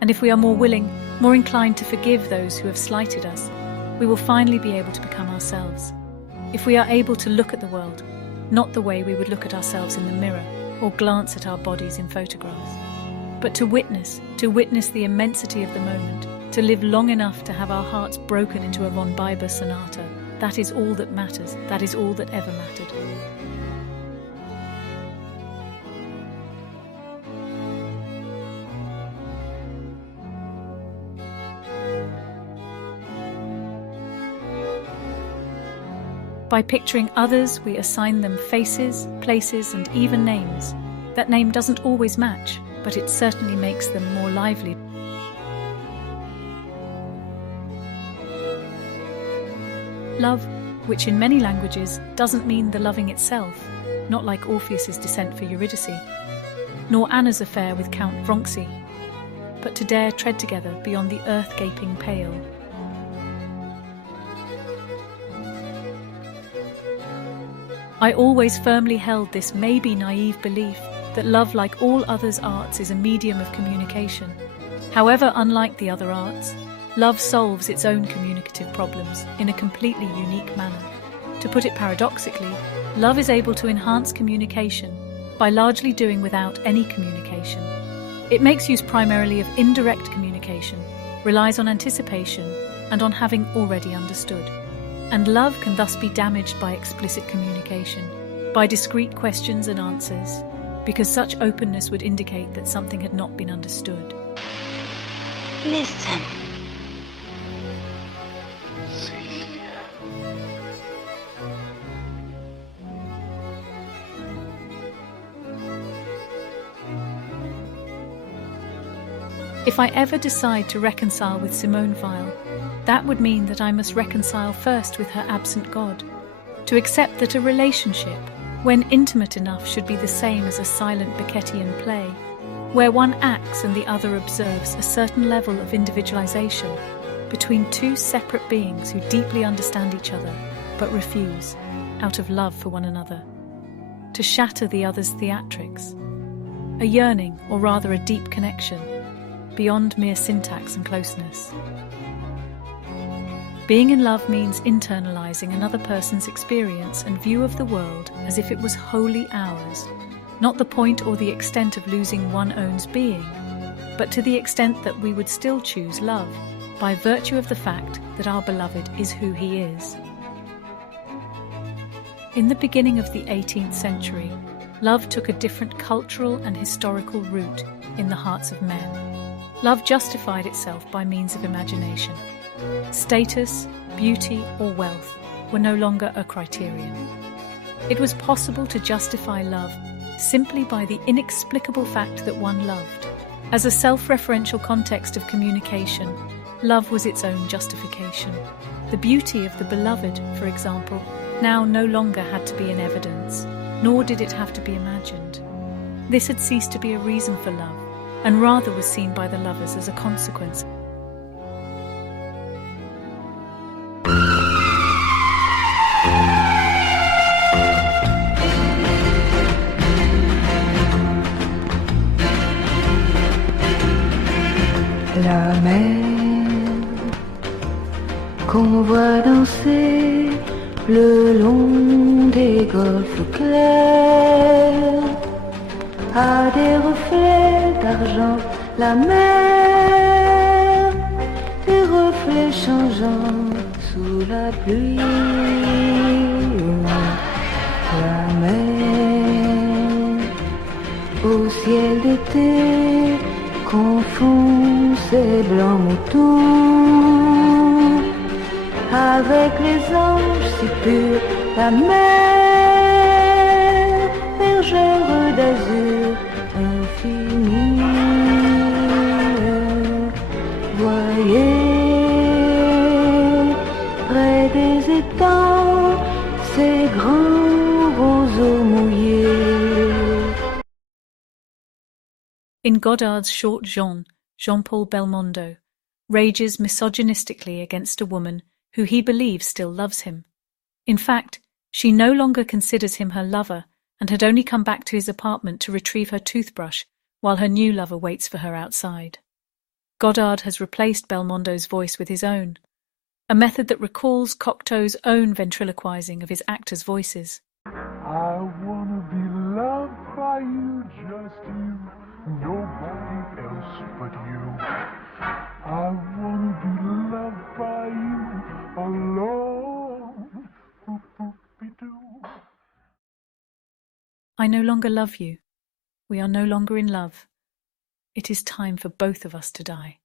And if we are more willing, more inclined to forgive those who have slighted us, we will finally be able to become ourselves. If we are able to look at the world, not the way we would look at ourselves in the mirror or glance at our bodies in photographs, but to witness the immensity of the moment, to live long enough to have our hearts broken into a von Bieber sonata, that is all that matters, that is all that ever mattered. By picturing others, we assign them faces, places, and even names. That name doesn't always match, but it certainly makes them more lively. Love, which in many languages doesn't mean the loving itself, not like Orpheus's descent for Eurydice, nor Anna's affair with Count Vronksy, but to dare tread together beyond the earth-gaping pale. I always firmly held this maybe naive belief that love, like all others arts, is a medium of communication. However, unlike the other arts, love solves its own communicative problems in a completely unique manner. To put it paradoxically, love is able to enhance communication by largely doing without any communication. It makes use primarily of indirect communication, relies on anticipation, and on having already understood. And love can thus be damaged by explicit communication, by discrete questions and answers, because such openness would indicate that something had not been understood. Listen. If I ever decide to reconcile with Simone Weil, that would mean that I must reconcile first with her absent God, to accept that a relationship, when intimate enough, should be the same as a silent Beckettian play, where one acts and the other observes a certain level of individualization between two separate beings who deeply understand each other but refuse, out of love for one another, to shatter the other's theatrics. A yearning, or rather a deep connection, beyond mere syntax and closeness. Being in love means internalizing another person's experience and view of the world as if it was wholly ours, not the point or the extent of losing one's own being, but to the extent that we would still choose love by virtue of the fact that our beloved is who he is. In the beginning of the 18th century, love took a different cultural and historical route in the hearts of men. Love justified itself by means of imagination. Status, beauty, or wealth were no longer a criterion. It was possible to justify love simply by the inexplicable fact that one loved. As a self-referential context of communication, love was its own justification. The beauty of the beloved, for example, now no longer had to be in evidence, nor did it have to be imagined. This had ceased to be a reason for love, and rather was seen by the lovers as a consequence. La mer qu'on voit danser le long des golfes clairs a des reflets d'argent, la mer, des reflets changeants sous la pluie. La mer au ciel d'été confond ses blancs moutons avec les anges si purs, la mer, bergère d'azur infini. Voyez près des étangs ces grands roseaux mouillés. In Godard's short Jean-Paul Belmondo rages misogynistically against a woman who he believes still loves him. In fact, she no longer considers him her lover and had only come back to his apartment to retrieve her toothbrush while her new lover waits for her outside. Godard has replaced Belmondo's voice with his own, a method that recalls Cocteau's own ventriloquizing of his actors' voices. I wanna be loved by you, just you, nobody else but you. I wanna be loved by you alone. Boop-boop-be-doo. I no longer love you. We are no longer in love. It is time for both of us to die.